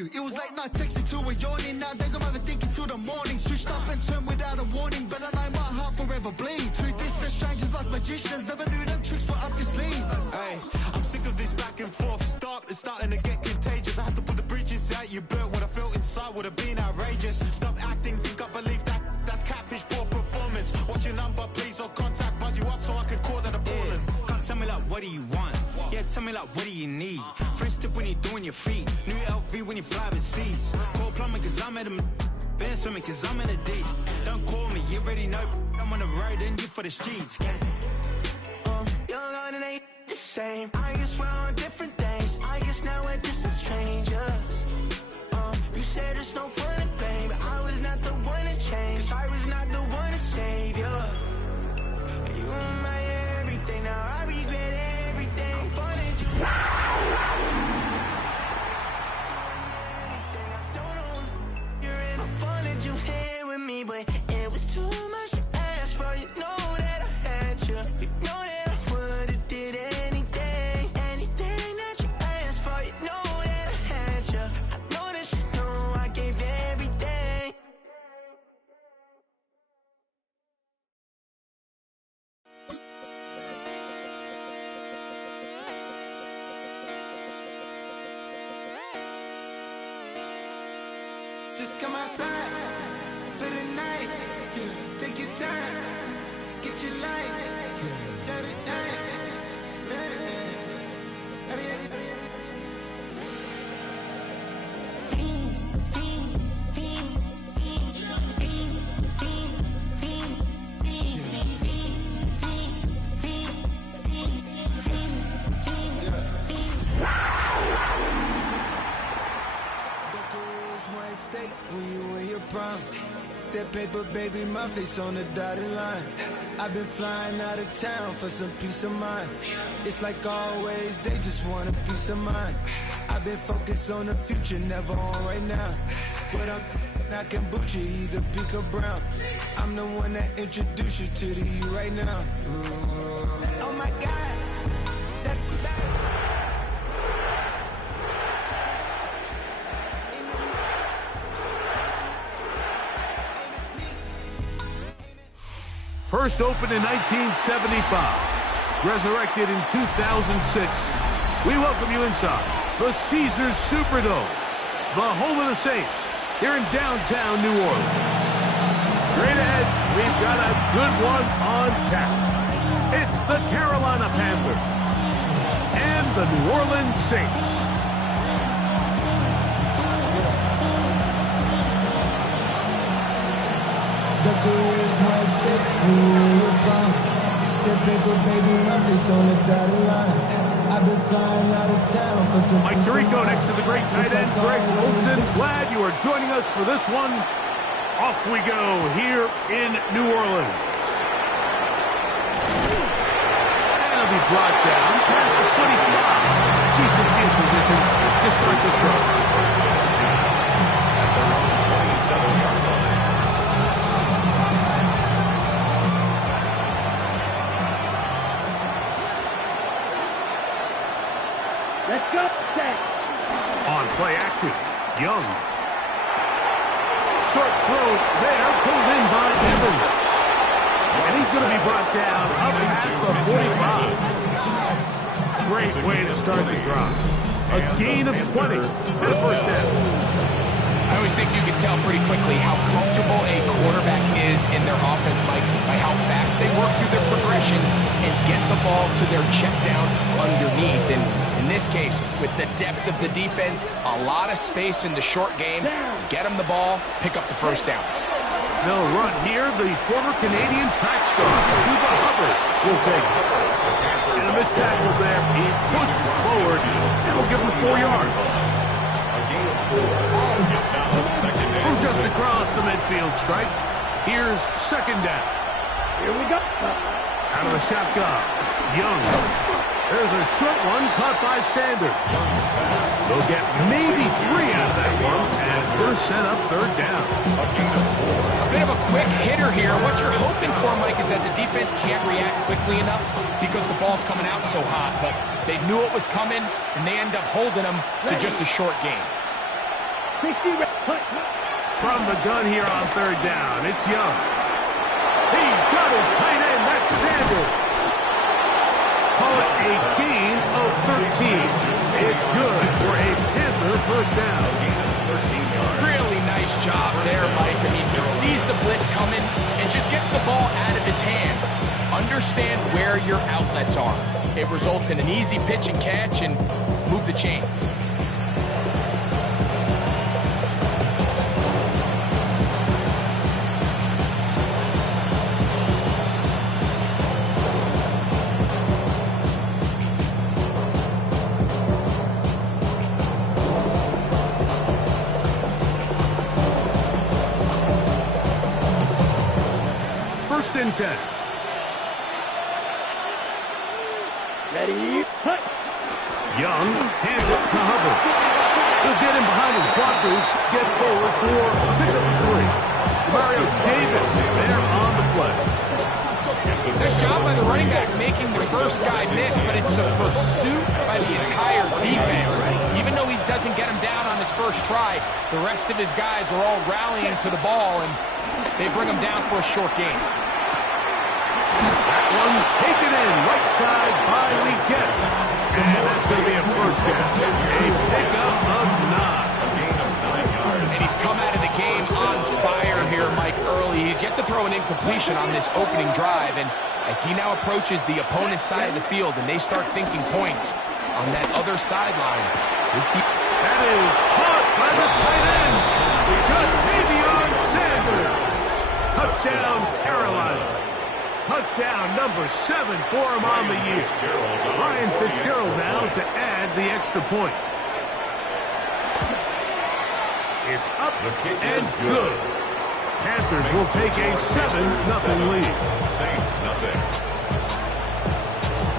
you. It was late night texting till we're yawning. Nowadays I'm overthinking till the morning. Switched up and turned without a warning, but I know my heart forever bleed. Truth is that strangers like magicians never knew them tricks were up your sleeve. Hey, I'm sick of this back and forth stuff. It's starting to get contagious. I had to put the bridges out you built. What I felt inside would have been outrageous. Stop acting, think I believe that's catfish, poor performance. Watch your number, please, or contact, buzz you up so I can call that a ballin'. Can't tell me like, what do you want? Yeah, tell me like, what do you need? Fresh tip when you're doing your feet. New LV when you fly overseas. Call plumbing cause I'm at them. Been swimming cause I'm in a deep. Don't call me, you already know. I'm on the road and you for the streets. Young on and ain't the same. I guess we're on different things. I guess now we're distant strangers. You said there's no fun to blame. I was not the one to change. Cause I was not the one to save you. You were my everything. Now I regret everything. I wanted you. I don't know what's you're in. I wanted you here with me, but it was too much to ask for. You know that I had you. You know that I would've did anything, anything that you asked for. You know that I had you. I know that you know I gave everything. Just come outside for the night. Take your time, get your light. Dirty night. When you in your prime, that paper, baby, my face on the dotted line. I've been flying out of town for some peace of mind. It's like always, they just want a peace of mind. I've been focused on the future, never on right now. But I can boot you, either pink or brown. I'm the one that introduced you to the you right now. Oh my God, that's bad. First opened in 1975, resurrected in 2006. We welcome you inside the Caesars Superdome, the home of the Saints, here in downtown New Orleans. Straight ahead, we've got a good one on tap. It's the Carolina Panthers and the New Orleans Saints. The career's my stake, we in your prime. That paper, baby, my face on the dotted line. I've been flying out of town for some Mike Tirico next to the great tight end, Greg Olsen. Glad you are joining us for this one. Off we go here in New Orleans. And it'll be brought down past the 25. Decent field position to start this drive. At their own 27-yard line. Let's go, set. On play action, Young. Short throw there, pulled in by Evans. And he's going to be brought down up past the 45. Great way to start the drive. A gain of 20 and a first down. I always think you can tell pretty quickly how comfortable a quarterback is in their offense, Mike, by how fast they work through their progression and get the ball to their check down underneath. And in this case, with the depth of the defense, a lot of space in the short game, get them the ball, pick up the first down. They'll run here. The former Canadian track star, Chuba Hubbard, will take it. And a missed tackle there. He pushes forward, and will give him 4 yards. From just across the midfield stripe, here's second down. Here we go. Out of the shotgun, Young. There's a short one caught by Sanders. They'll get maybe 3 out of that one, and we're set up third down. A bit of a quick hitter here. What you're hoping for, Mike, is that the defense can't react quickly enough because the ball's coming out so hot. But they knew it was coming, and they end up holding them to just a short game. From the gun here on third down, it's Young. He's got his tight end, that's Sanders. Call it a gain of 13. It's good for a Panther first down. Really nice job there, Mike. I mean, he sees the blitz coming and just gets the ball out of his hands. Understand where your outlets are. It results in an easy pitch and catch and move the chains. First and 10. Ready, cut. Young hands it to Hubbard. He'll get him behind his blockers, get forward for a pickup of 3. Mario Davis there on the play. Nice job by the running back making the first guy miss, but it's the pursuit by the entire defense. Even though he doesn't get him down on his first try, the rest of his guys are all rallying to the ball, and they bring him down for a short gain. That one taken in right side by Lee Gettis. And that's going to be a first down. A pickup of 9. And he's come out of the game on fire here, Mike, early. He's yet to throw an incompletion on this opening drive, and as he now approaches the opponent's side of the field and they start thinking points on that other sideline. That is caught by the tight end, Ja'Tavion Sanders. Touchdown, Carolina. Touchdown number 7 for him on the year. Ryan Fitzgerald now to add the extra point. It's up and good. Panthers will take a 7-0 lead. Saints nothing.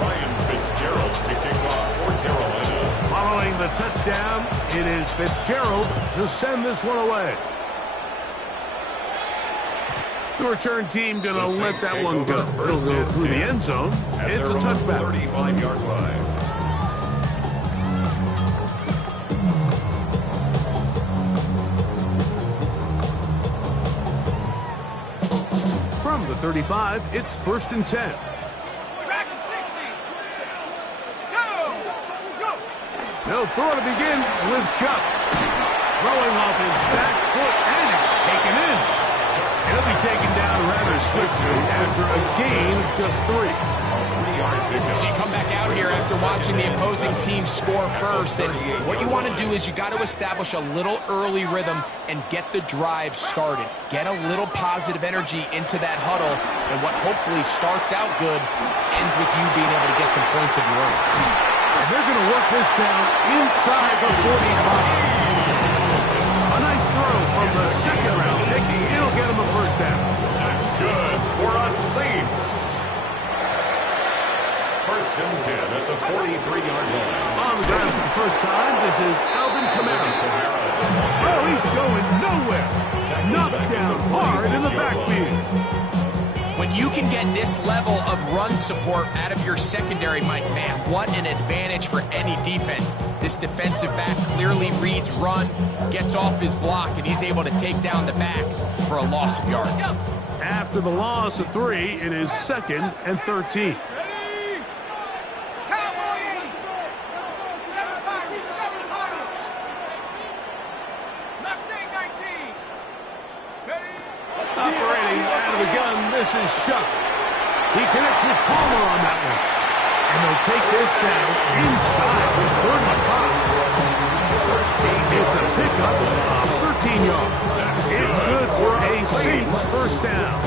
Ryan Fitzgerald to kick off for Carolina. Following the touchdown, it is Fitzgerald to send this one away. The return team going to let that one go. It'll go through the end zone. It's a touchback. 35-yard line. From the 35, it's first and 10. They'll throw to begin with Shuck. Throwing off his back foot, and it's taken in. He'll be taken down rather swiftly after a gain of just 3. So you come back out here after watching the opposing team score first, and what you want to do is you got to establish a little early rhythm and get the drive started. Get a little positive energy into that huddle, and what hopefully starts out good ends with you being able to get some points of your own. And they're going to work this down inside the 45. A nice throw from the second round pick. It'll get him a first down. That's good for us Saints. First and 10 at the 43-yard line. On the ground for the first time, this is Alvin Kamara. Oh, he's going nowhere. Knocked down hard in the backfield. When you can get this level of run support out of your secondary, Mike, man, what an advantage for any defense. This defensive back clearly reads run, gets off his block, and he's able to take down the back for a loss of yards. After the loss of 3, it is 2nd and 13. Operating out of the gun, this is Shuck. He connects with Palmer on that one. And they'll take this down inside with 35. It's a pickup of 13 yards. It's good for a Saints first down.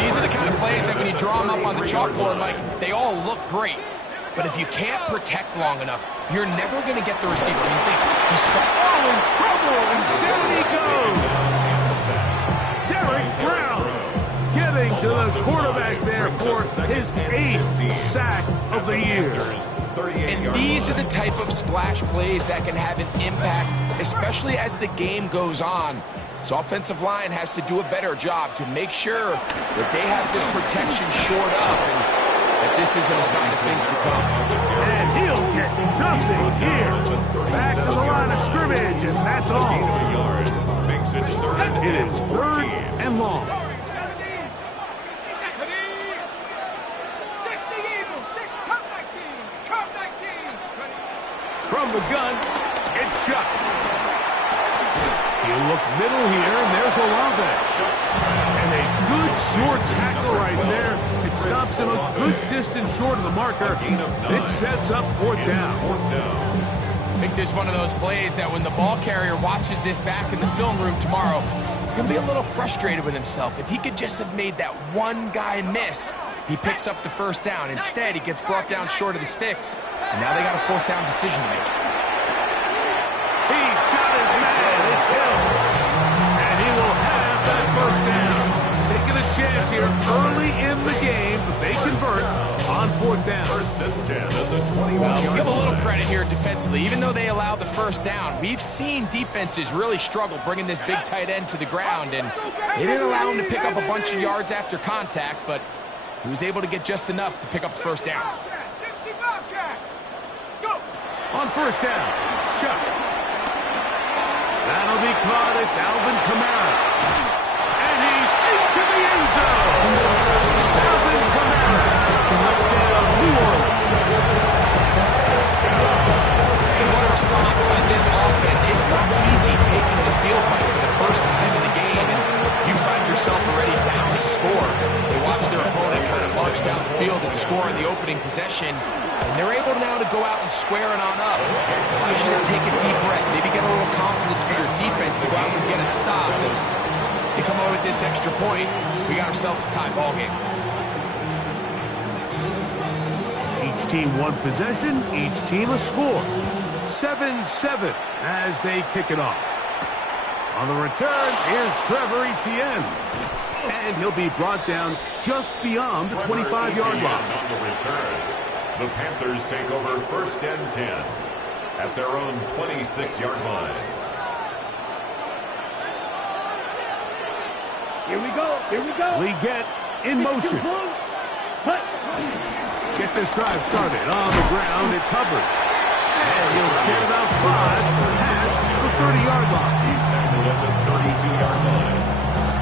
These are the kind of plays that when you draw them up on the chalkboard, Mike, they all look great. But if you can't protect long enough, you're never going to get the receiver. You think he's in trouble, and down he goes. Derek Brown getting to the quarterback there for his 8th sack of the year. And these are the type of splash plays that can have an impact, especially as the game goes on. So offensive line has to do a better job to make sure that they have this protection shored up. And that this isn't a sign of things to come. And he'll get nothing here. Back to the line of scrimmage, and that's all. Makes it third. It is third and long. From the gun, it's Shough. You look middle here, and there's Olave. And a good short tackle right there. It stops him a good distance short of the marker. It sets up fourth down. I think this is one of those plays that when the ball carrier watches this back in the film room tomorrow, he's going to be a little frustrated with himself. If he could just have made that one guy miss, he picks up the first down. Instead, he gets brought down short of the sticks, and now they got a fourth down decision to make. He's got his man. It's Hill. And he will have that first down. Taking a chance here early in the game, but they convert on fourth down. First and 10 at the 21-yard Well, give a little line. credit here defensively. Even though they allowed the first down, we've seen defenses really struggle bringing this big tight end to the ground, and they didn't allow him to pick up a bunch of yards after contact, but he was able to get just enough to pick up the first down. On first down, Shough. That'll be caught. It's Alvin Kamara. And he's into the end zone. Alvin Kamara. Touchdown, New Orleans. And what a response by this offense. It's not easy taking the field fight for the first time in the game, and you find yourself already down to score. They watch their opponent kind of march down the field and score in the opening possession, and they're able now to go out and square it on up. Allows you to take a deep breath, maybe get a little confidence for your defense to go out and get a stop. And they come out with this extra point. We got ourselves a tie ball game. Each team one possession, each team a score. 7-7 as they kick it off. On the return, here's Trevor Etienne. And he'll be brought down just beyond the 25-yard line. On the return, the Panthers take over first and 10 at their own 26-yard line. Here we go. Here we go. Leggett in motion. Get this drive started. On the ground, it's Hubbard. And he'll get about 5 past the 30-yard line. He's tackled at the 32-yard line.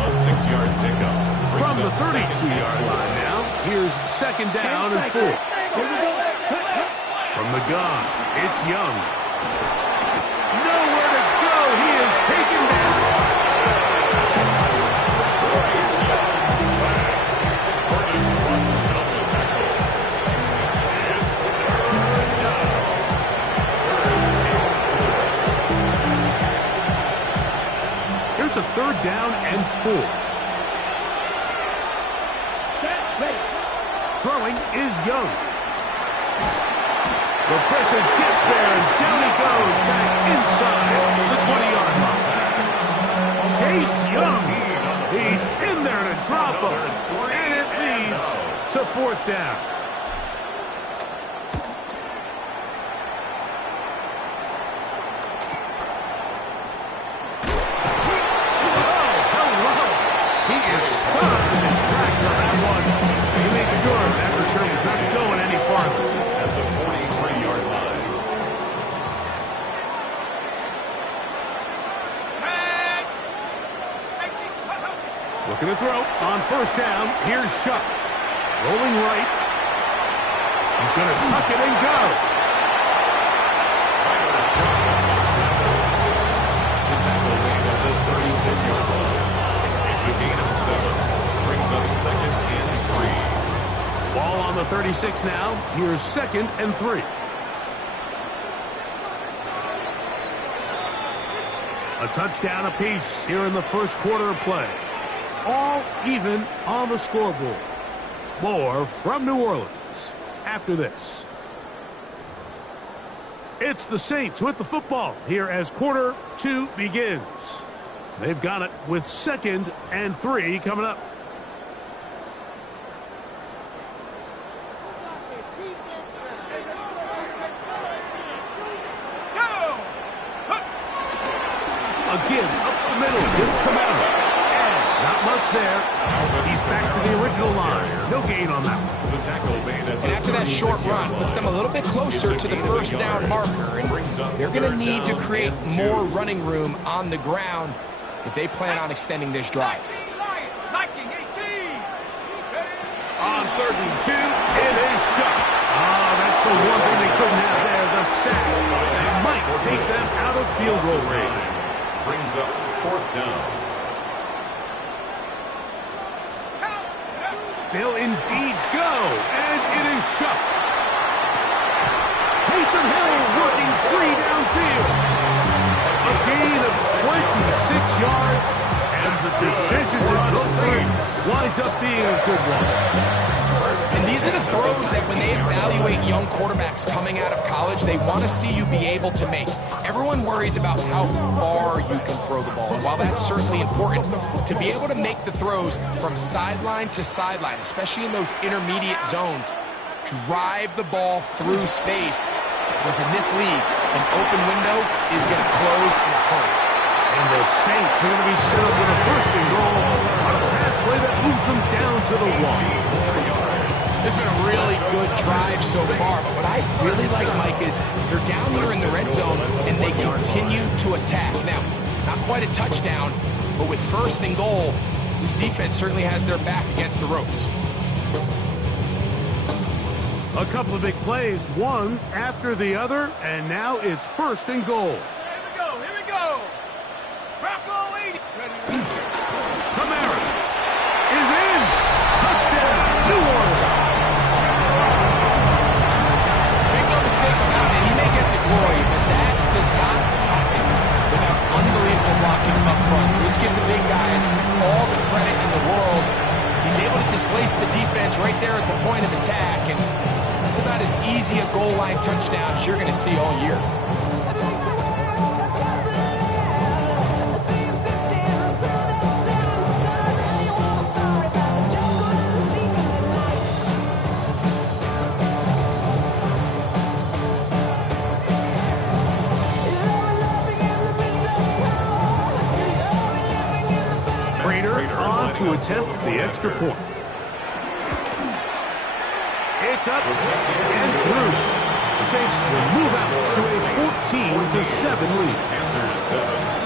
A 6-yard pickup. From the 32-yard line now, here's second down and 4. From the gun, it's Young. Nowhere to go. He is taken down. Here's a third down and 4. Throwing is Young. The pressure gets there, and down he goes back inside the 20-yard line. Chase Young. He's in there to drop him, and it leads to fourth down. Looking to throw on first down. Here's Shough. Rolling right. He's going to tuck it and go. The tackle made at the 36-yard line. It's a gain of 7. Brings up second and 3. Ball on the 36 now. Here's second and 3. A touchdown apiece here in the first quarter of play. All even on the scoreboard. More from New Orleans after this. It's the Saints with the football here as quarter 2 begins. They've got it with second and 3 coming up. Again, up the middle with Kamara. And Not much there. He's back to the original line. No gain on that one. The tackle made at And after that short run, puts them a little bit closer to the first down marker. And they're going to need to create more running room on the ground if they plan on extending this drive. On 3rd and 2, it is shut. That's the one thing they couldn't have there, the sack. That might take them out of field goal range. Brings up 4th down. They'll indeed go, and it is shut. Taysom Hill working free downfield. A gain of 26 yards, and the decision to go through winds up being a good one. And these are the throws that when they evaluate young quarterbacks coming out of college, they want to see you be able to make. Everyone worries about how far you can throw the ball. And while that's certainly important, to be able to make the throws from sideline to sideline, especially in those intermediate zones, drive the ball through space, because in this league, an open window is going to close in a hurry. And the Saints are going to be set up with a 1st and goal on a pass play that moves them down to the 1. This has been a really good drive so far, but what I really like, Mike, is they're down here in the red zone, and they continue to attack. Now, not quite a touchdown, but with 1st and goal, this defense certainly has their back against the ropes. A couple of big plays, one after the other, and now it's 1st and goal. Here we go. Rocco 80. Kamara is in. Touchdown, New Orleans. Make no mistake about it, he may get the glory, but that does not happen without unbelievable blocking up front. So let's give the big guys all the credit in the world. He's able to displace the defense right there at the point of attack, and that's about as easy a goal line touchdown as you're going to see all year. To attempt the extra point. It's up and through. The Saints will move out to a 14-7 lead. Panthers 7.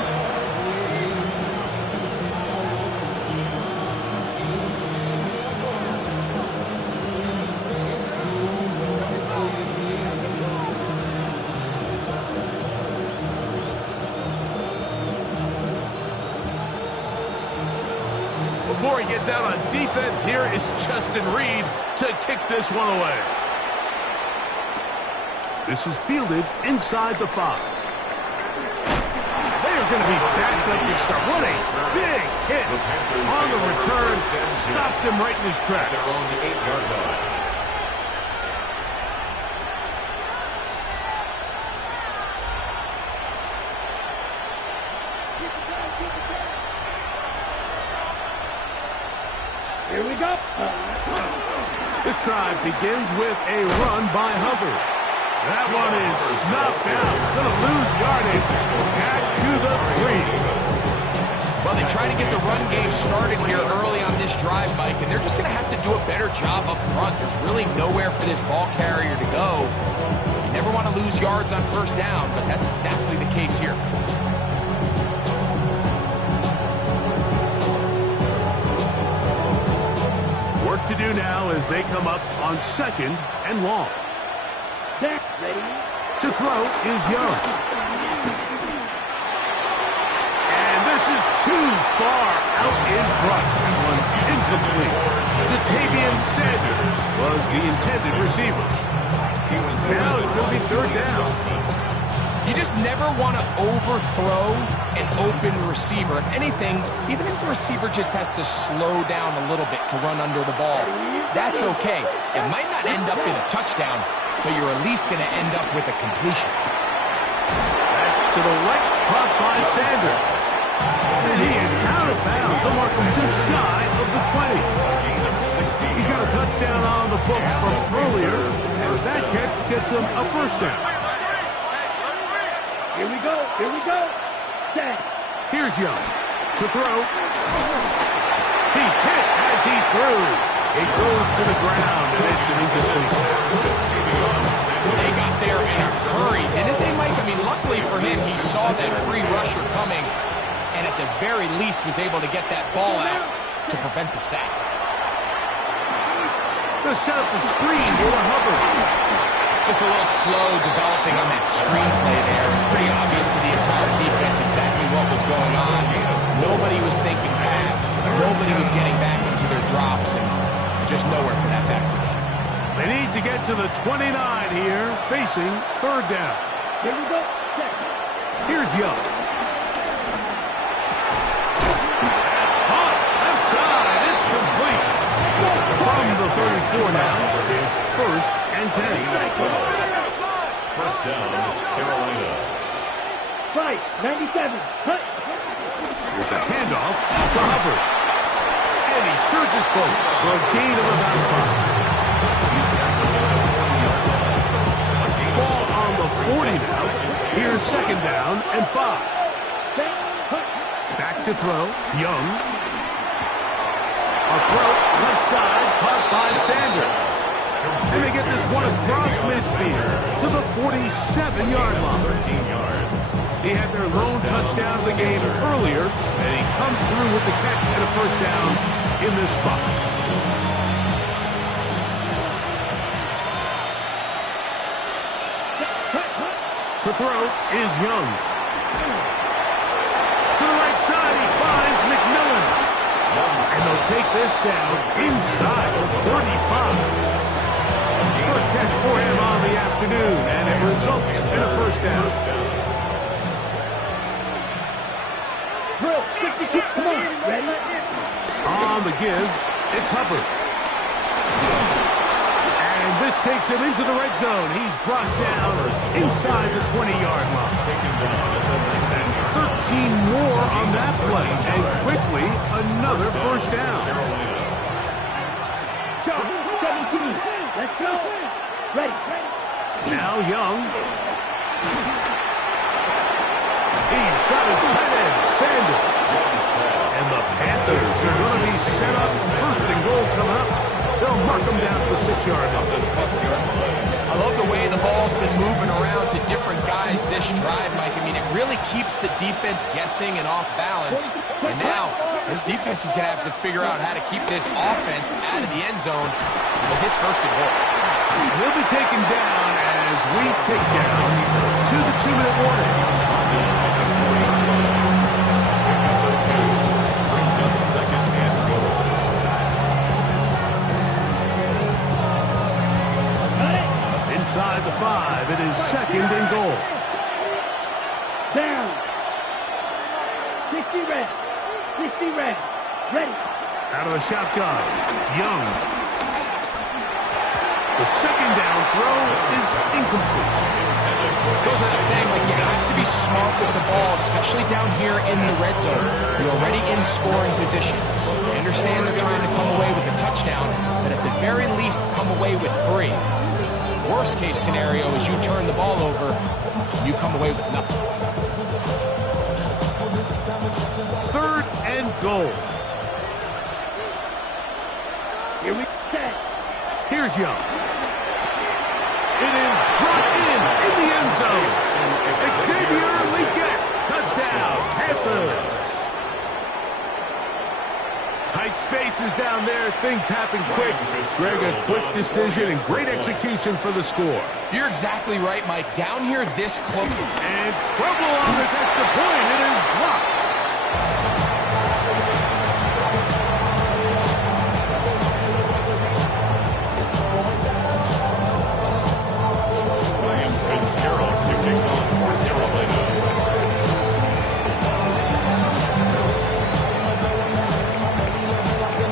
Before he gets out on defense, here is Justin Reed to kick this one away. This is fielded inside the 5. They are going to be backed up to start. What a big hit on the return. Stopped him right in his tracks. They're on the 8-yard line. Here we go. This drive begins with a run by Hubbard. That one is snuffed out. Going to lose yardage. Back to the 3. Well, they try to get the run game started here early on this drive, Mike, and they're just going to have to do a better job up front. There's really nowhere for this ball carrier to go. You never want to lose yards on 1st down, but that's exactly the case here. Work to do now as they come up on 2nd and long. Ready? To throw is Young. And this is too far out in front. That one's incomplete. Latavian Sanders was the intended receiver. Now it's going to be 3rd down. You just never want to overthrow an open receiver. If anything, even if the receiver just has to slow down a little bit to run under the ball, that's okay. It might not end up in a touchdown, but you're at least going to end up with a completion. That's to the right, caught by Sanders. And he is out of bounds. The mark just shy of the 20. He's got a touchdown on the books from earlier, and that catch gets him a 1st down. Here we go. Set. Here's Young to throw. He's hit as he threw. It goes to the ground, and it's an incomplete. They got there in a hurry, didn't they, Mike? I mean, luckily for him, he saw that free rusher coming, and at the very least was able to get that ball out to prevent the sack. They set up the screen with a Hubbard. Just a little slow developing on that screenplay there. It was pretty obvious to the entire defense exactly what was going on. Nobody was thinking pass. Nobody was getting back into their drops, and just nowhere for that back to get. They need to get to the 29 here, facing third down. Here we go. Here's Young. Caught left side. It's complete. From the 34 now, it's first and 10. First down, Carolina. Right, 97. Cut. Here's a handoff to Hubbard. And he surges forward for a gain of about 5. Ball on the 40 now. Here's second down and 5. Back to throw. Young. A throw left side, caught by Sanders. And they get this one across midfield to the 47-yard line. 13 yards. He had their lone touchdown of the game earlier, and he comes through with the catch and a first down in this spot. To throw is Young. To the right side, he finds McMillan. And they'll take this down inside the 35. First catch for him on the afternoon, and it results in a first down. Drill, stick the kick. Come on. Ready? On the give, it's Hubbard. And this takes him into the red zone. He's brought down inside the 20-yard line. That's 13 more on that play, and quickly another first down. Go. 17. Let's go. Ready. Now Young. He's got his tight end, Sanders. And the Panthers are going to be set up. First and goal coming up. They'll mark them down to the 6-yard line. I love the way the ball's been moving around to different guys this drive, Mike. I mean, it really keeps the defense guessing and off balance. And now, this defense is going to have to figure out how to keep this offense out of the end zone as it's first and goal. He'll be taken down as we take down to the 2-minute warning. Brings up second and goal. Inside the 5, it is second and goal. Down. 60 red. 60 red. Ready. Out of the shotgun, Young. The second down throw is incomplete. Goes without saying, like, you have to be smart with the ball, especially down here in the red zone. You're already in scoring position. I understand they're trying to come away with a touchdown, but at the very least, come away with 3. Worst case scenario is you turn the ball over, and you come away with nothing. Third and goal. Here we go. Here's Young. It is brought in the end zone. Xavier Legette, touchdown, Panthers. Tight spaces down there. Things happen quick. Greg, a quick decision and great execution for the score. You're exactly right, Mike. Down here this close. And trouble on this extra point. It is blocked. William Fitzgerald to kick off for Carolina.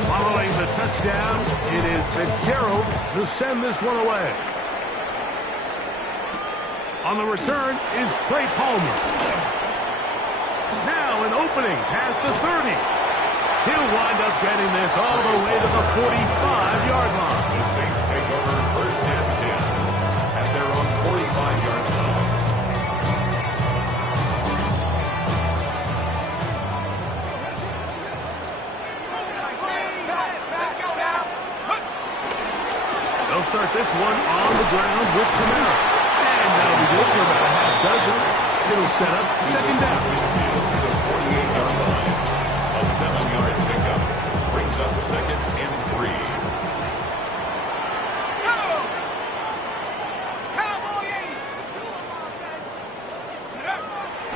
Following the touchdown, it is Fitzgerald to send this one away. On the return is Trey Palmer. Now an opening past the 30. He'll wind up getting this all the way to the 45-yard line. The Saints take over first and 10 at their own 45-yard line. They'll start this one on the ground with Kamara. And that'll be good for about a half dozen. It'll set up second down. The 48-yard line. A 7-yard pickup brings up second and 3.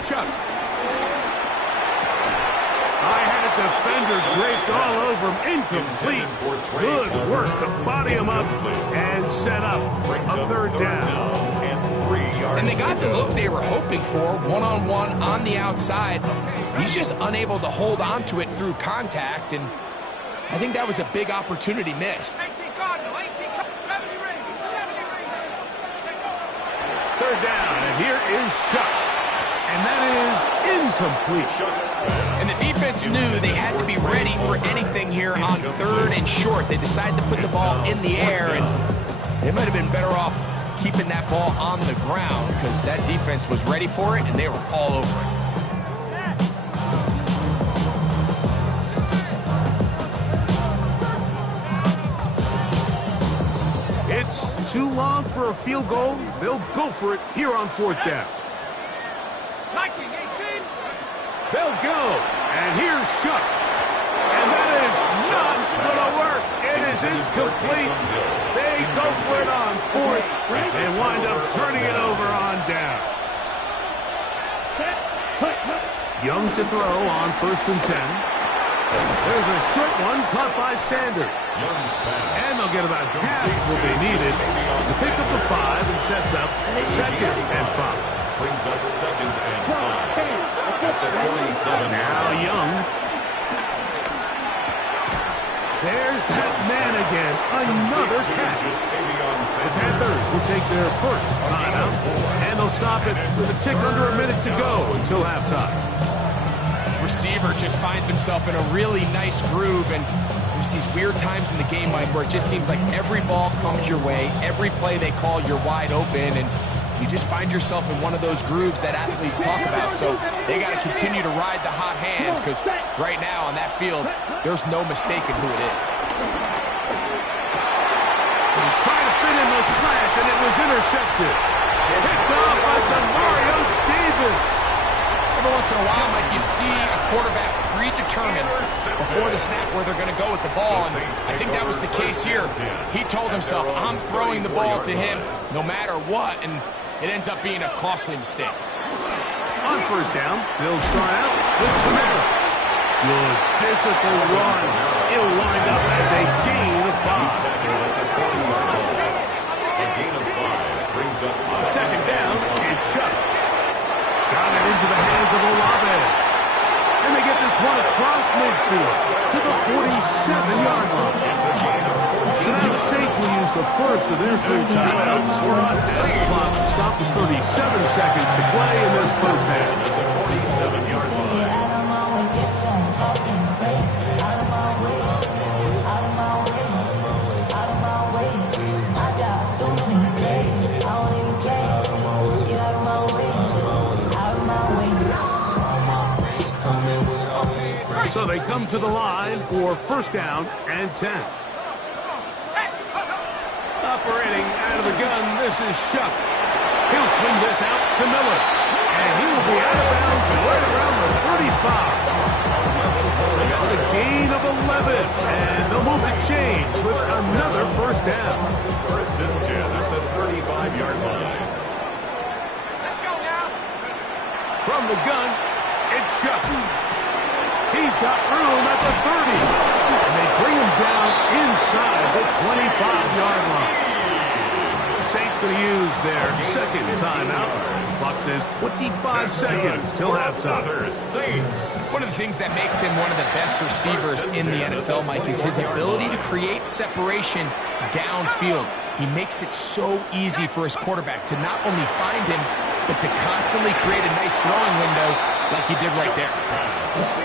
Chuck. I had a defender draped all over him. Incomplete. Good work to body him up and set up a third down. And they got the look they were hoping for, one-on-one on the outside. He's just unable to hold on to it through contact, and I think that was a big opportunity missed. Third down, and here is Shuck. And that is incomplete. And the defense knew they had to be ready for anything here on third and short. They decided to put the ball in the air, and they might have been better off keeping that ball on the ground because that defense was ready for it, and they were all over it. It's too long for a field goal. They'll go for it here on fourth down. They'll go, and here's Shuck. And that is not going to work. It is incomplete. They go for it on fourth and wind up turning it over on down. Young to throw on 1st and 10. There's a short one caught by Sanders. And they'll get about half what they needed to pick up the 5 and sets up second and 5. Brings up second and 5. At the 47. Now Young. There's that man again. Another catch. The Panthers will take their first timeout, and they'll stop it with a tick under a minute to go until halftime. Receiver just finds himself in a really nice groove, and there's these weird times in the game, Mike, where it just seems like every ball comes your way, every play they call, you're wide open, and you just find yourself in one of those grooves that athletes talk about. So they got to continue to ride the hot hand because right now on that field, there's no mistaking who it is. He tried to fit in the slant, and it was intercepted. Picked off by Demario Davis. Every once in a while, Mike, you see a quarterback predetermined before the snap where they're going to go with the ball, and I think that was the case here. He told himself, I'm throwing the ball to him no matter what, and it ends up being a costly mistake. On first down, they'll start out with Kamara. Good physical run. It'll wind up as a gain of 5. A gain of 5 brings up second down, it's Shuck. Got it into the hands of Olave. And they get this one across midfield to the 47-yard line. So now the Saints will use the first of their 3 timeouts. As the clock stopped at 37 seconds to play in this first half. at the 47-yard line. So they come to the line for first down and 10. Operating out of the gun, this is Shuck. He'll swing this out to Miller. And he will be out of bounds right around the 35. That's a gain of 11. And they'll move the chains with another first down. First and 10 at the 35-yard line. Let's go now. From the gun, it's Shuck. He's got room at the 30. And they bring him down inside the 25-yard line. Saints going to use their second timeout. Clock says 25 seconds till halftime. One of the things that makes him one of the best receivers in the NFL, Mike, is his ability to create separation downfield. He makes it so easy for his quarterback to not only find him, but to constantly create a nice throwing window like he did right there.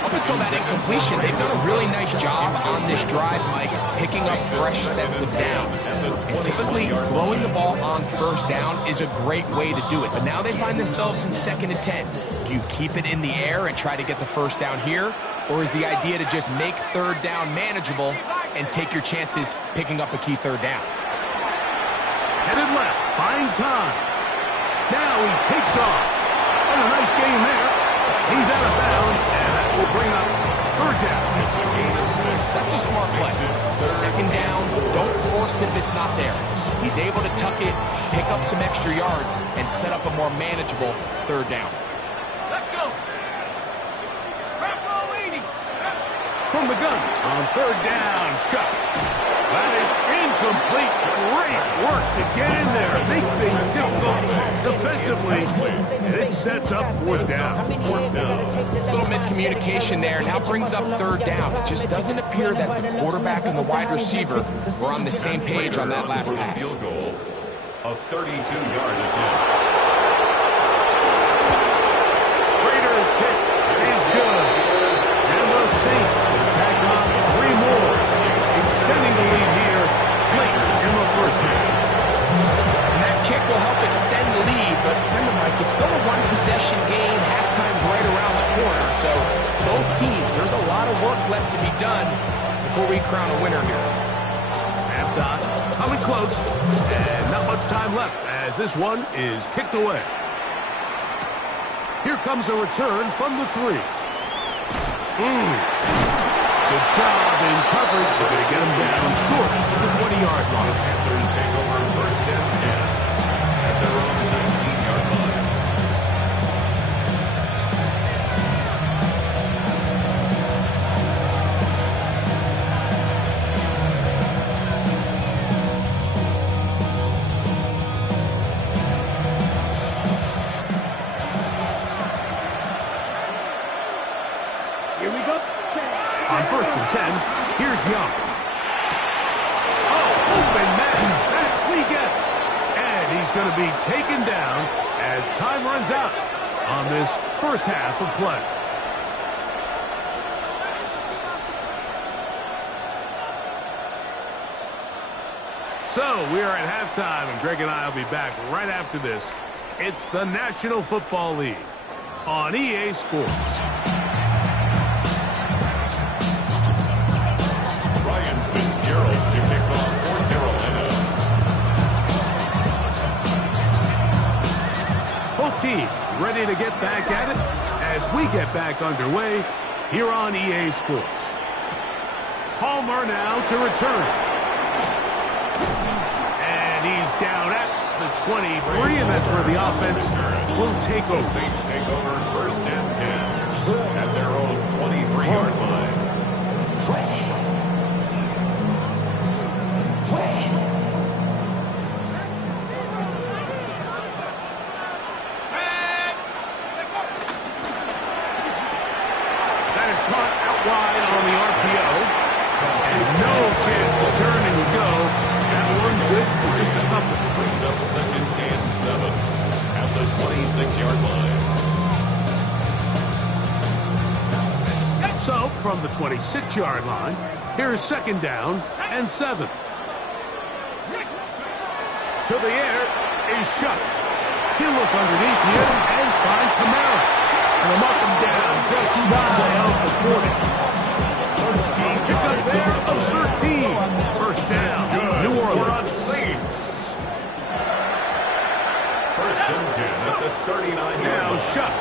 Up until that incompletion, they've done a really nice job on this drive, Mike, picking up fresh sets of downs. And typically, throwing the ball on first down is a great way to do it. But now they find themselves in second and 10. Do you keep it in the air and try to get the first down here? Or is the idea to just make third down manageable and take your chances picking up a key third down? playing time. Now he takes off. And a nice game there. He's out of bounds, and that will bring up third down. It's a gain of 6. That's a smart play. Second down, don't force it if it's not there. He's able to tuck it, pick up some extra yards, and set up a more manageable third down. Let's go. Broccolini. From the gun on third down, Shuck. That is incomplete. Great work to get in there. Make things difficult defensively, and it sets up fourth down. A little miscommunication there. Now brings up third down. It just doesn't appear that the quarterback and the wide receiver were on the same page on that last pass. Field goal, a 32-yard attempt. Raiders kick is good. And the Saints tack on 3 more, extending the lead here late in the first half. And that kick will help extend the lead, but remember, Mike, it's still a one-possession game. Halftime's right around the corner, so both teams, there's a lot of work left to be done before we crown a winner here. Halftime coming close, and not much time left as this one is kicked away. Here comes a return from the 3. Good job in coverage. They're going to get him down short to the 20-yard line. Panthers take over first and 10 at their own 19-yard line. On first and 10, here's Young. Oh, open man. That's Liggett. And he's going to be taken down as time runs out on this first half of play. So we are at halftime, and Greg and I will be back right after this. It's the National Football League on EA Sports. Ryan Fitzgerald to kick off for Carolina. Both teams ready to get back at it as we get back underway here on EA Sports. Palmer now to return. And he's down at the 23, and that's where the offense will take over. Saints take over first and 10 at their own 23-yard line. That is caught out wide on the RPO. And no chance to turn and go. That one good for just a couple. Brings up second and 7 at the 26-yard line. So, from the 26-yard line, here's second down and 7. To the air is Shuck. He'll look underneath here and find Kamara. And they'll mark him down just shy of the 40. Pick up there of 13. First down, New Orleans. Saints. First and 10 at the 39-yard Now line. Shuck.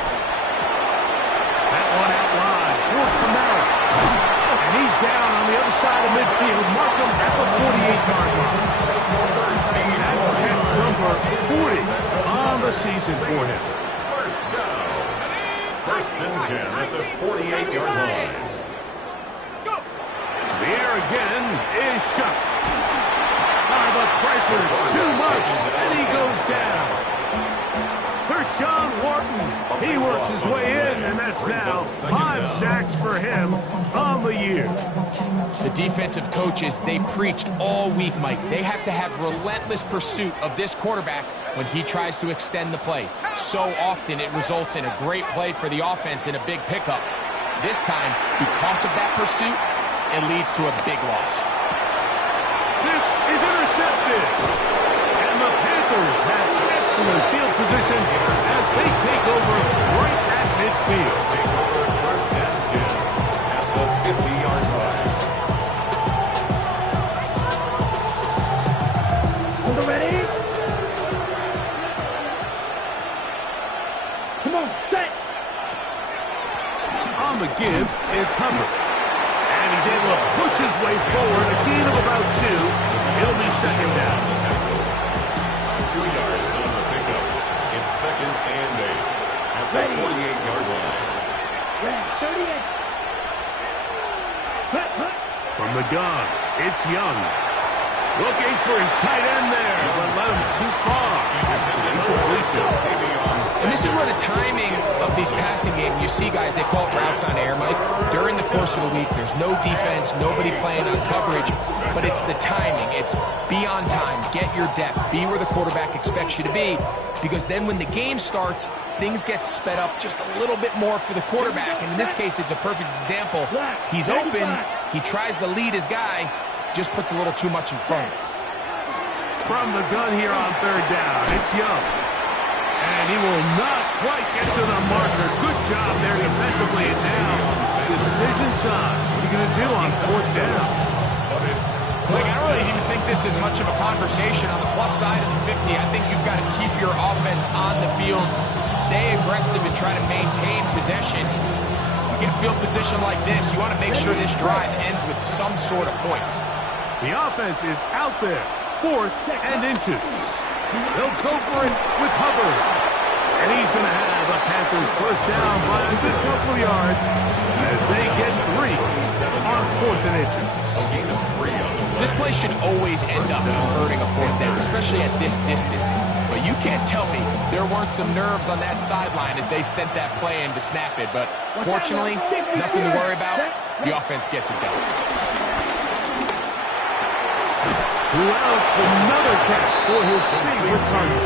That one out wide for Kamara. And he's down on the other side of midfield. Mark him at the 48-yard line. That's number 40 on the season for him. First down. First and 10 at the 48-yard line. The air again is Shuck. The pressure too much, and he goes down. Kershawn Wharton, he works his way in, and that's now 5 sacks for him on the year. The defensive coaches, they preached all week, Mike. They have to have relentless pursuit of this quarterback when he tries to extend the play. So often it results in a great play for the offense and a big pickup. This time, because of that pursuit, it leads to a big loss. This is intercepted. And the Panthers have excellent field position as they take over right at midfield. Take over first and 10 at the 50-yard line. give, it's Hubbard. And he's able to push his way forward, a gain of about 2. It'll be second down. 2 yards on the pickup. It's second and 8 at the 48-yard line. From the gun, it's Young. Looking for his tight end there, but let him too far. And this is where the timing of these passing games, you see guys, they call it routes on air, Mike. During the course of the week, there's no defense, nobody playing on coverage, but it's the timing. It's be on time, get your depth, be where the quarterback expects you to be, because then when the game starts, things get sped up just a little bit more for the quarterback. And in this case, it's a perfect example. He's open, he tries to lead his guy, just puts a little too much in front. From the gun here on third down, it's Young. And he will not quite get to the marker. Good job there defensively. And now, decision time. What are you going to do on fourth down? Like, I don't really even think this is much of a conversation on the plus side of the 50. I think you've got to keep your offense on the field, stay aggressive, and try to maintain possession. You get a field position like this, you want to make sure this drive ends with some sort of points. The offense is out there. 4th and inches. They'll go for it with Hubbard. And he's going to have a Panthers first down by a good couple of yards as they get 3 on 4th and inches. This play should always end up converting a fourth down, especially at this distance. But you can't tell me there weren't some nerves on that sideline as they sent that play in to snap it. But fortunately, nothing to worry about. The offense gets it done. Who else? Another catch for his favorite target.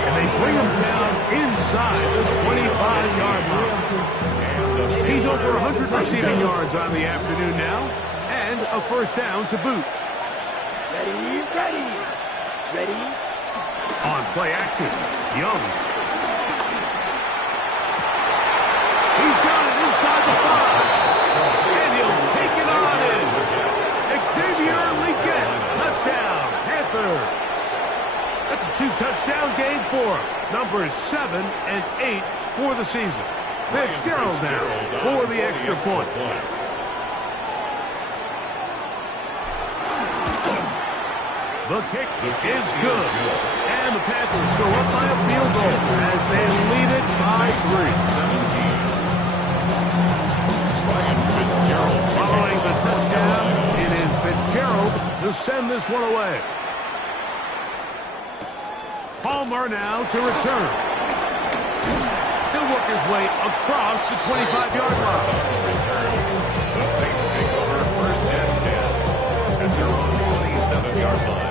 And they bring him down inside the 25-yard line. He's over 100 receiving yards on the afternoon now, and a first down to boot. Ready. On play action, Young. He's got it inside the 5, and he'll take it on in. Xavier Lincoln, touchdown, Panthers. That's a 2-touchdown game for him. Numbers 7 and 8 for the season. Fitzgerald now for the extra point. The kick is good. And the Panthers go up by a field goal as they lead it by 3. Following the touchdown, it is Fitzgerald to send this one away. Palmer now to return. He'll work his way across the 25-yard line. The Saints take over first and 10 at their own 27-yard line.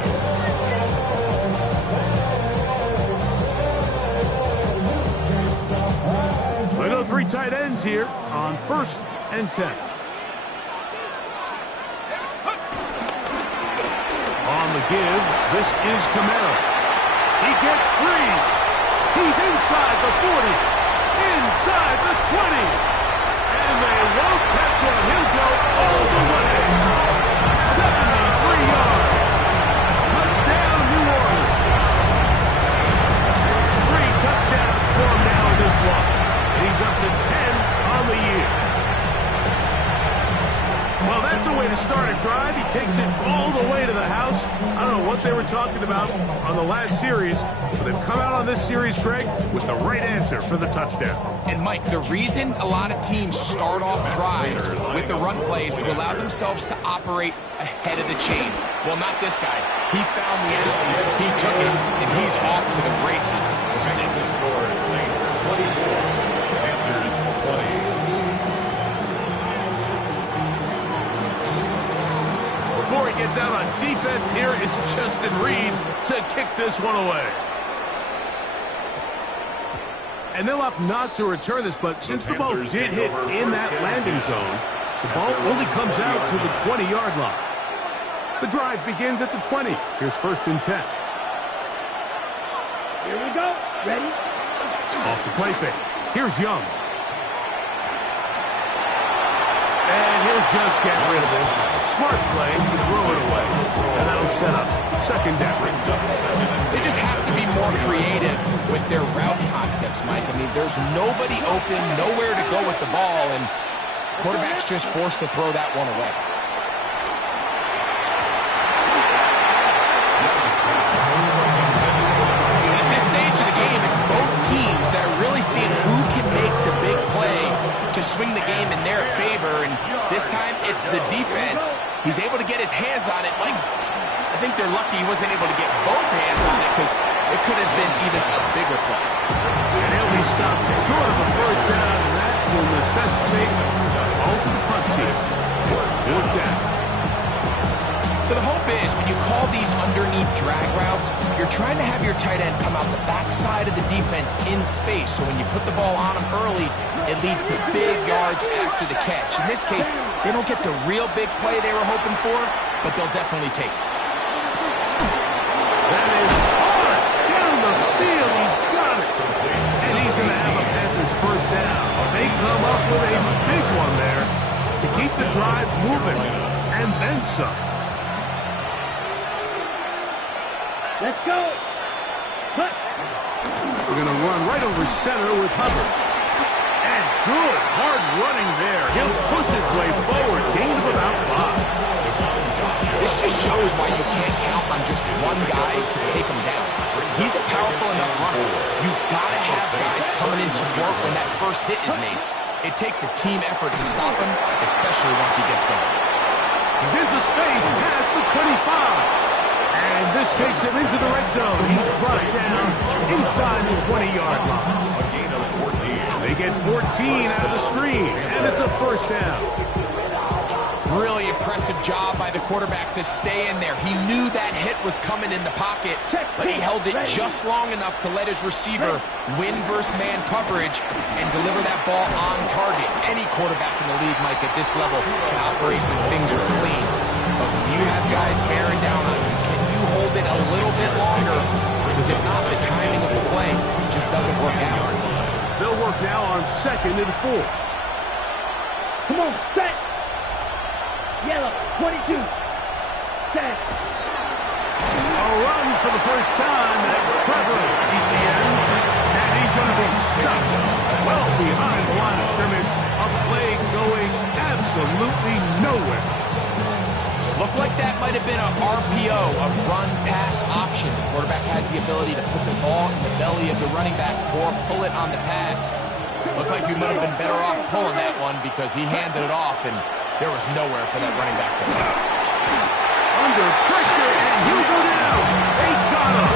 I go 3 tight ends here on first and 10. On the give, this is Kamara. He gets free. He's inside the 40, inside the 20. And they won't catch him. He'll go all the way. 73 yards. Touchdown, New Orleans. 3 touchdowns for him now in this one. And he's up to 10 on the year. Well, that's a way to start a drive. He takes it all the way to the house. I don't know what they were talking about on the last series, but they've come out on this series, Greg, with the right answer for the touchdown. And, Mike, the reason a lot of teams start off drives with the run plays to allow themselves to operate ahead of the chains. Well, not this guy. He found the end zone, he took it, and he's off to the races for 6. Saints 24, Panthers 20. Before he gets out on defense, here is Justin Reed to kick this one away. And they'll opt not to return this, but since the ball did hit in that landing zone, the ball only comes out to the 20-yard line. The drive begins at the 20. Here's first and 10. Here we go. Ready? Off the play fake. Here's Young. And he'll just get rid of this. Smart play to throw it away. And that'll set up second down. They just have to be more creative with their route concepts, Mike. I mean, there's nobody open, nowhere to go with the ball, and Quarterback's just forced to throw that one away. At this stage of the game, it's both teams that are really seeing who can make the big play to swing the game in their favor, and this time it's the defense. He's able to get his hands on it. Like, I think they're lucky he wasn't able to get both hands on it because it could have been even a bigger play. And he'll be stopped short of a first down, and that will necessitate a ball to the punt team. It's fourth down. So the hope is when you call these underneath drag routes, you're trying to have your tight end come out the backside of the defense in space. So when you put the ball on him early, it leads to big yards after the catch. In this case, they don't get the real big play they were hoping for, but they'll definitely take it. That is hard down the field. He's got it. And he's going to have a Panthers first down. They come up with a big one there to keep the drive moving, and then some. Let's go. Cut. We're going to run right over center with Hubbard. And good hard running there. He'll push his way forward. Gain of about 5. This just shows why you can't count on just one guy to take him down. He's a powerful enough runner. You gotta have guys coming in support when that first hit is made. It takes a team effort to stop him, especially once he gets going. He's into space past the 25. And this takes him into the red zone. He's brought down inside the 20-yard line. A gain of 14. They get 14 out of the screen, and it's a first down. Really impressive job by the quarterback to stay in there. He knew that hit was coming in the pocket, but he held it just long enough to let his receiver win versus man coverage and deliver that ball on target. Any quarterback in the league, Mike, at this level can operate when things are clean. But when you have guys bearing down on you, can you hold it a little bit longer? Because if not, the timing of the play just doesn't work out. They'll work now on 2nd and 4. Come on, set. Yellow, 22. Set. A run for the first time. That's Trevor Etienne. And he's going to be stuck well behind the line of scrimmage. A play going absolutely nowhere. Looked like that might have been an RPO, a run-pass option. The quarterback has the ability to put the ball in the belly of the running back or pull it on the pass. Looked like he might have been better off pulling that one because he handed it off, and there was nowhere for that running back to go. Under pressure, and he'll go down. They got him.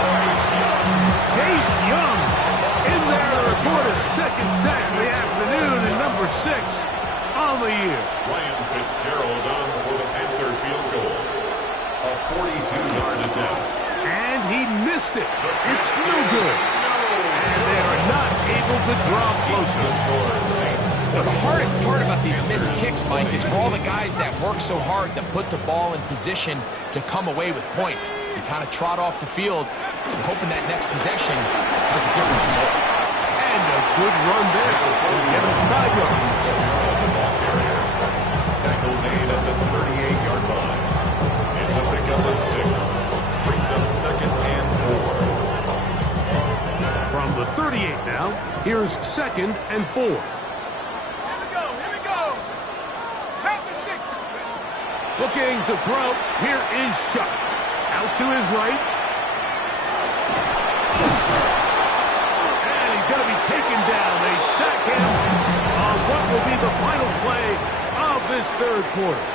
Chase Young in there to record a second sack of the afternoon, and number 6 on the year. Ryan Fitzgerald on for the Panther field goal. A 42-yard attempt. And he missed it. It's no good. And they are not able to draw closer. Well, the hardest part about these missed kicks, Mike, is for all the guys that work so hard to put the ball in position to come away with points. You kind of trot off the field, hoping that next possession has a different result. And a good run there. Give him 5 yards. Tackle made at the 38-yard line. It's a pickup of 6. Brings up 2nd and 4. From the 38 now, here's 2nd and 4. Here we go. Count to 60. Looking to throw. Here is Shuck. Out to his right. And he's going to be taken down. They sack him on what will be the final play of this third quarter.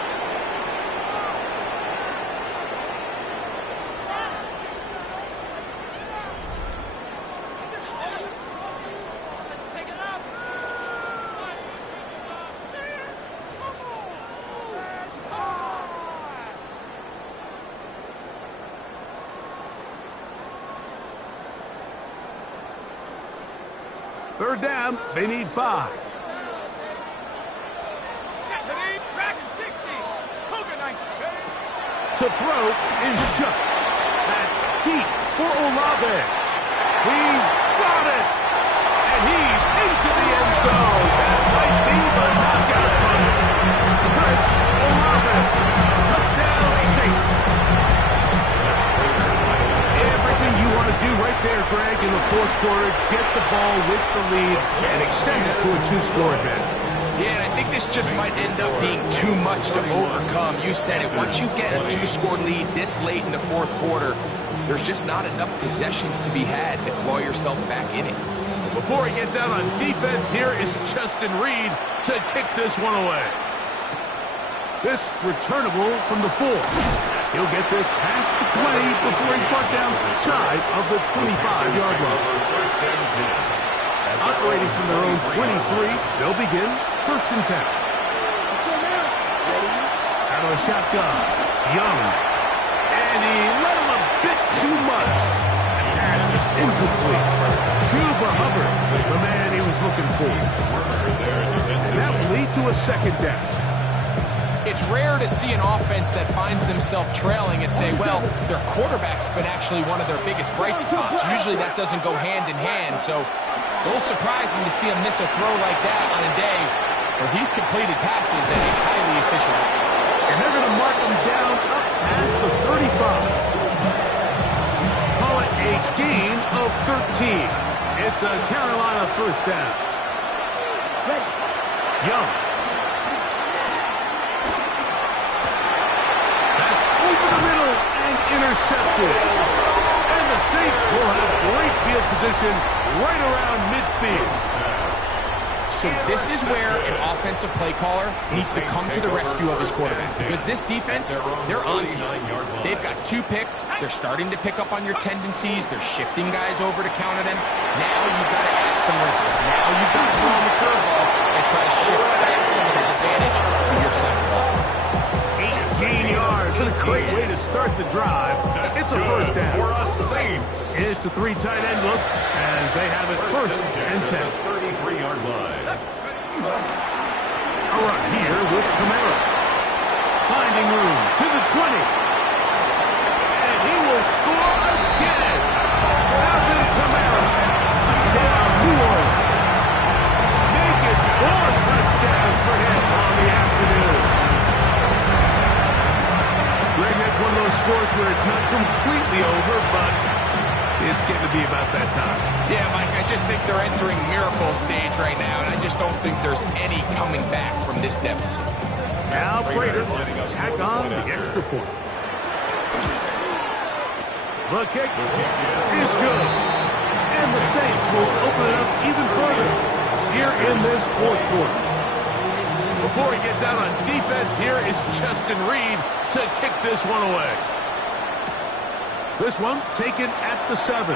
Third down, they need 5. Dragon 60. Cougar 19. To throw is Shuck. That's deep for Olave. He's got it. And he's into the end zone. That might be the knockout punch. Chris Olave. Touchdown Saints. Everything you want to do right there, Greg, in the fourth quarter. Get the ball with the lead and extend it to a 2-score advantage. Yeah, and I think this just might end up being too much to overcome. You said it. Once you get a 2-score lead this late in the fourth quarter, there's just not enough possessions to be had to claw yourself back in it. Before he gets out on defense, here is Justin Reed to kick this one away. This returnable from the 4. He'll get this past the 20 before he's brought down shy of the 25-yard line. Operating from their own 23, they'll begin 1st and 10. Out of the shotgun, Young. And he let him a bit too much. The pass is incomplete. Chuba Hubbard, the man he was looking for. And that will lead to a 2nd down. It's rare to see an offense that finds themselves trailing and say, well, their quarterback's been actually one of their biggest bright spots. Usually that doesn't go hand in hand, so it's a little surprising to see him miss a throw like that on a day where he's completed passes at a highly efficient rate. And they're going to mark him down up past the 35. Call it a gain of 13. It's a Carolina 1st down. Young. That's over the middle and intercepted. And the Saints will have great field position right around midfield. So this is where an offensive play caller needs to come to the rescue of his quarterback. Because this defense, they're on to you. They've got 2 picks. They're starting to pick up on your tendencies. They're shifting guys over to counter them. Now you've got to add some wrinkles. Now you've got to throw on the curveball and try to shift back some of the advantage to your side of the ball. 18 yards. What a great way to start the drive. It's a 1st down. For us Saints. It's a 3 tight end look as they have it 1st and 10. 33-yard line. A run here with Kamara. Finding room to the 20. And he will score again. Alvin Kamara. Touchdown, New Orleans. Make it 4 touchdowns for him on the afternoon. Greg, that's one of those scores where it's not completely over, but it's getting to be about that time. Yeah, Mike, I just think they're entering miracle stage right now, and I just don't think there's any coming back from this deficit. Now Prater tack on the extra point. The kick is good. And the Saints will open it up even further here in this 4th quarter. Before he gets out on defense, here is Justin Reed to kick this one away. This one taken at the 7.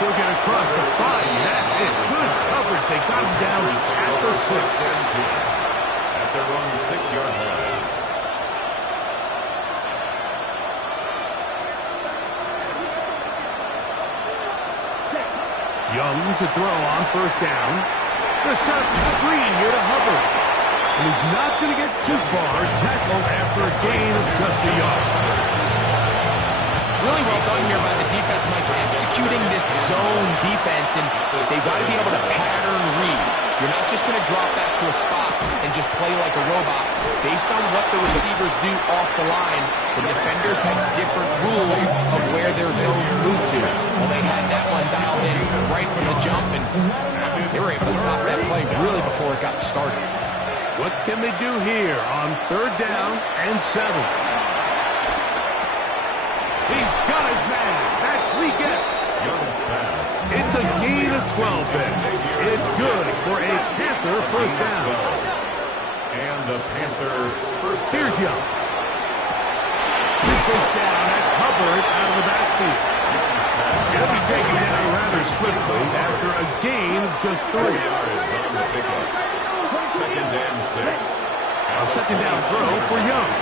He'll get across the 5. That's it. Good coverage. They got him down at the 6. At their own 6-yard line. Young to throw on 1st down. The set up the screen here to Hubbard. And he's not going to get too far. Tackled after a gain of just a yard. Really well done here by the defense, Mike, executing this zone defense, and they've got to be able to pattern read. You're not just going to drop back to a spot and just play like a robot. Based on what the receivers do off the line, the defenders have different rules of where their zones move to. Well, they had that one dialed in right from the jump, and they were able to stop that play really before it got started. What can they do here on 3rd down and 7? He's got his man. That's Leggett. Young's pass. It's a gain of 12 then. It's good for a Panther 1st down. And the Panther 1st down. Here's Young. First down. That's Hubbard out of the backfield. He'll be taken down rather swiftly after a gain of just 3. 3 yards on the pickup. 2nd and 6. A 2nd down throw for Young.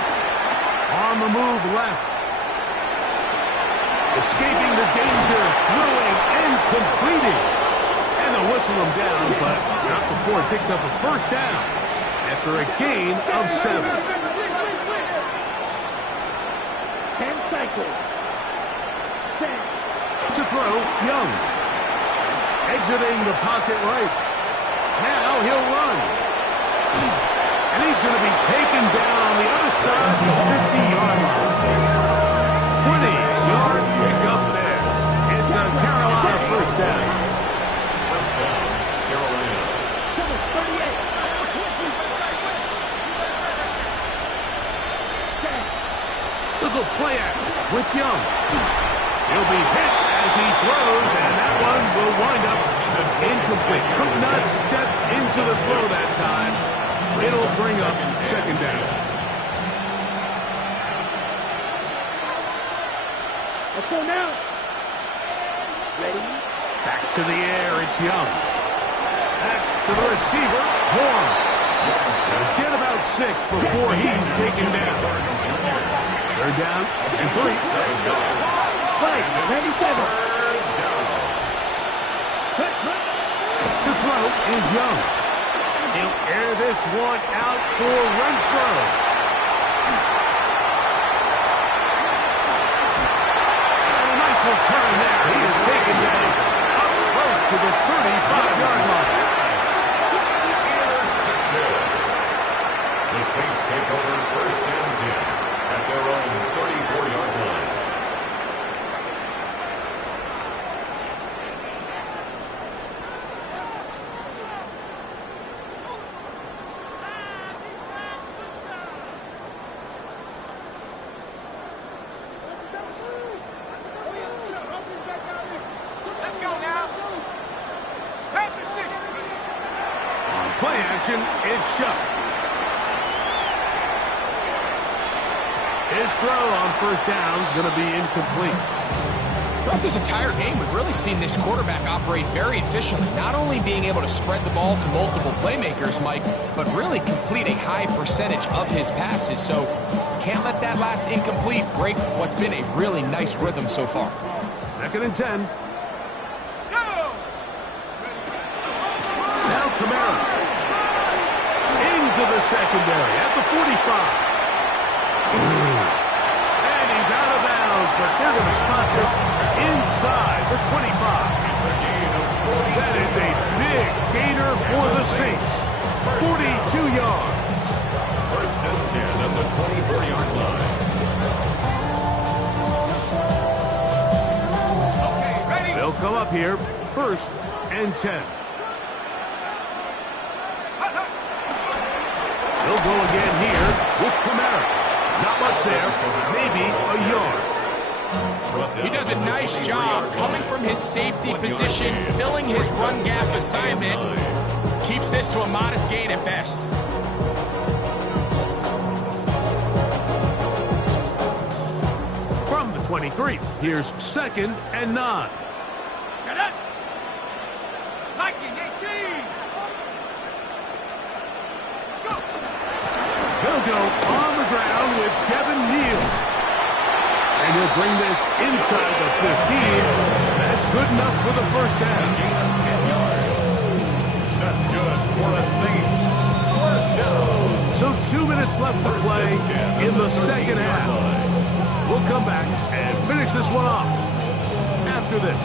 On the move left. Escaping the danger, throwing and completing. And they'll whistle him down, but not before it picks up a 1st down after a gain of 7. 10 cycles. 10. To throw, Young. Exiting the pocket right. Now he'll run. And he's going to be taken down on the other side of the 50-yard line. 20-yard pickup there. It's a Carolina 1st down. Typical play action with Young. He'll be hit as he throws, and that one will wind up incomplete. Could not step into the throw that time. It'll bring up second down. Let's go now. Ready? Back to the air, it's Young. That's to the receiver, Horn. Get about 6 before he's taken down. Third down and 3. Play, 97. To throw is Young. He'll air this one out for Renfro. And a nice return there. He is taken down up close to the 35-yard line. The Saints take over first and 10 at their own 34-yard line. Let's go now. Back to 6. On play action, it's Shuck. His throw on first down is going to be incomplete. Throughout this entire game, we've really seen this quarterback operate very efficiently, not only being able to spread the ball to multiple playmakers, Mike, but really complete a high percentage of his passes. So can't let that last incomplete break what's been a really nice rhythm so far. Second and 10. Go! Now Kamara. Into the secondary at the 45. And he's out of bounds, but they're going to spot this inside the 25. That is a big gainer for the Saints. 42 yards. First and 10 at the 24-yard line. Okay, ready? They'll come up here, first and 10. They'll go again here with Kamara. Not much there, maybe a yard. He does a nice job coming from his safety position, filling his run gap assignment. Keeps this to a modest gain at best. From the 23, here's second and 9. Shut up. Liking 18. Go. He'll go on the ground with Kevin Neal. And he'll bring this inside the 15. That's good enough for the first down. 10 yards. That's good for the Saints. First down. So 2 minutes left to play in the second half. We'll come back and finish this one off after this.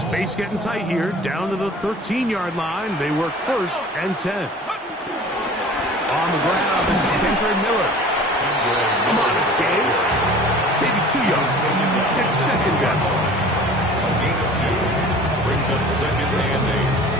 Space getting tight here, down to the 13-yard line. They work first and 10. On the ground, this is Kendrick Miller. A modest gain. Maybe 2 yards. It's second down. A gain of 2 brings up second and 8.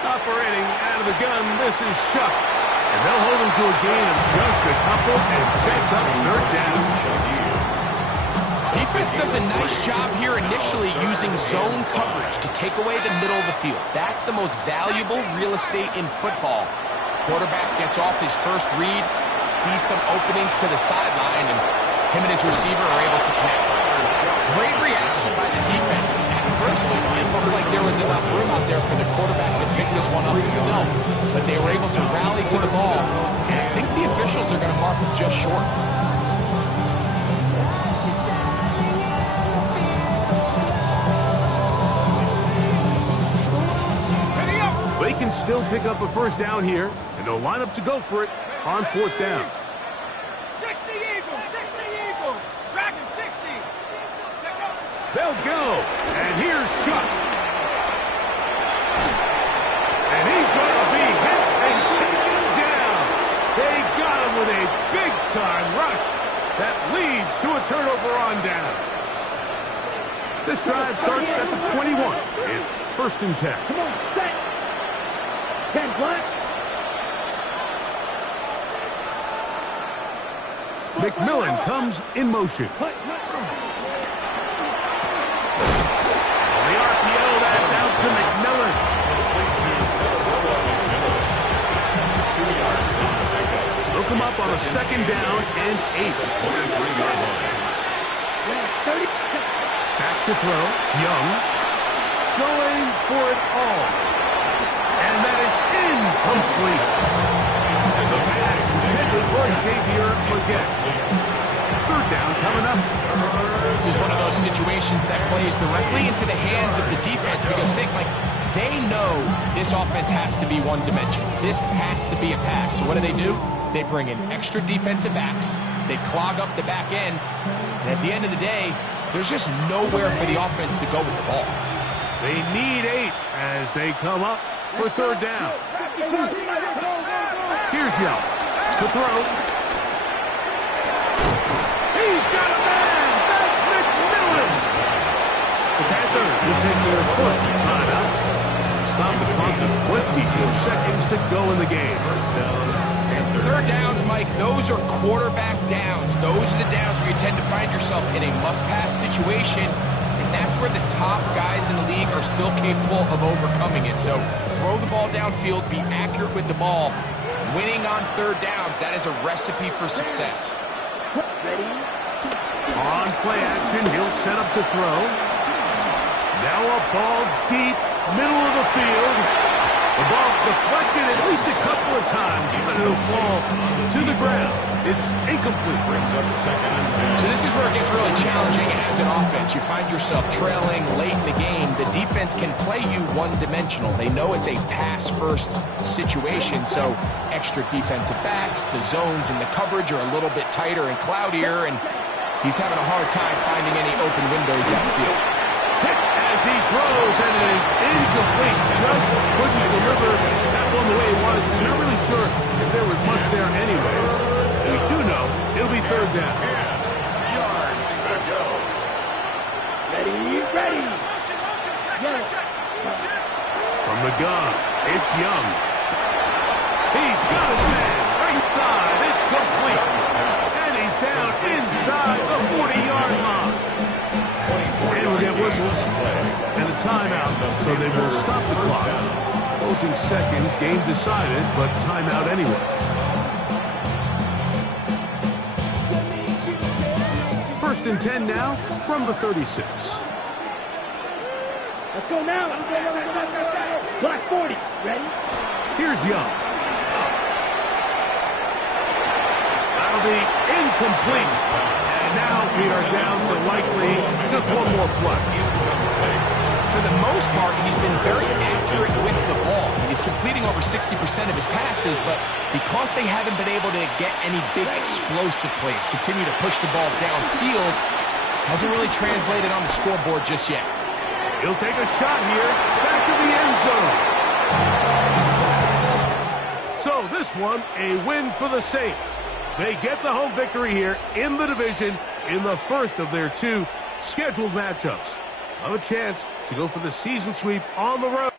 Operating out of the gun, this is Shuck. And they'll hold him to a gain of just a couple and sets up third down. Defense does a nice job here initially using zone coverage to take away the middle of the field. That's the most valuable real estate in football. Quarterback gets off his first read, sees some openings to the sideline, and him and his receiver are able to connect. Great reaction by the defense. At first, it looked like there was enough room out there for the quarterback to pick this one up himself, but they were able to rally to the ball, and I think the officials are going to mark him just short. They can still pick up a first down here, and they'll line up to go for it on fourth down. 60 Eagles, 60 Eagles. Dragon 60. They'll go. And here's Shuck. And he's going to be hit and taken down. They got him with a big-time rush that leads to a turnover on down. This drive starts at the 21. It's 1st and 10. Come on, set. 10 flat. McMillan comes in motion. Hut. On the RPO, that's out to McMillan. They'll come up on a 2nd down and 8. Back to throw. Young going for it all. And that is incomplete. The pass intended for Xavier Legette. 3rd down coming up. This is one of those situations that plays directly into the hands of the defense because think, like, they know this offense has to be one-dimensional. This has to be a pass. So what do? They bring in extra defensive backs. They clog up the back end. And at the end of the day, there's just nowhere for the offense to go with the ball. They need 8 as they come up for 3rd down. Here's Young to throw. He's got a man! That's McMillan! The Panthers will take their 1st timeout. Stop the clock with 24 seconds to go in the game. 1st down. 3rd downs, Mike, those are quarterback downs. Those are the downs where you tend to find yourself in a must-pass situation, and that's where the top guys in the league are still capable of overcoming it. So throw the ball downfield, be accurate with the ball. Winning on 3rd downs, that is a recipe for success. On play action, he'll set up to throw. Now a ball deep, middle of the field. The ball deflected at least a couple of times, but it'll fall to the ground. It's incomplete. Brings up 2nd and 10. So this is where it gets really challenging as an offense. You find yourself trailing late in the game. The defense can play you one-dimensional. They know it's a pass-first situation, so extra defensive backs, the zones and the coverage are a little bit tighter and cloudier, and he's having a hard time finding any open windows downfield. As he throws, and it is incomplete. Just couldn't deliver that one the way he wanted to. Not really sure if there was much there anyways. We do know it'll be 3rd down. 10 yards to go. Ready. From the gun, it's Young. He's got his man right side. It's complete. And he's down inside the 40-yard line. And we'll get whistles and a timeout, so they will stop the clock. Closing seconds, game decided, but timeout anyway. 1st and 10 now from the 36. Let's go now. Black 40. Ready? Here's Young. That'll be incomplete. And now we are down to likely just one more play. For the most part, he's been very accurate with the ball. He's completing over 60% of his passes, but because they haven't been able to get any big explosive plays, continue to push the ball downfield, hasn't really translated on the scoreboard just yet. He'll take a shot here, back to the end zone. So this one, a win for the Saints. They get the home victory here in the division in the 1st of their 2 scheduled matchups. Have a chance to go for the season sweep on the road.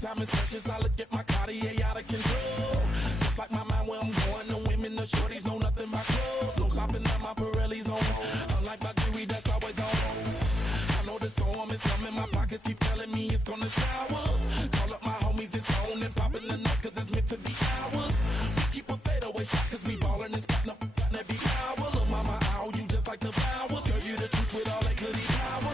Time is precious, I look at my Cartier out of control. Just like my mind where I'm going, the women, the shorties know nothing but clothes. No stopping at my Pirelli's on. Unlike my jewelry that's always on. I know the storm is coming, my pockets keep telling me it's gonna shower. Call up my homies, it's on and popping the night cause it's meant to be ours. We keep a fadeaway shot cause we ballin' and spotting up every hour. Look mama, ow, you just like the flowers. Girl, you the truth with all that goody power.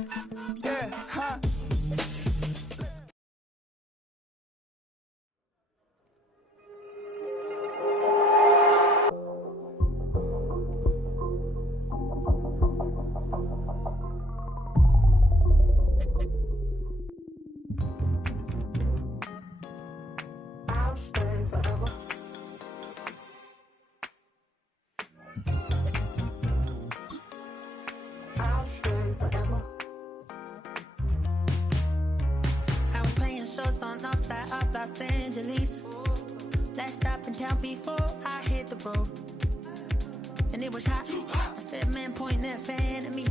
Yeah, huh? I was playing shows on outside of Los Angeles. Last stop in town before I hit the road. And it was hot. I said, man, point that fan at me.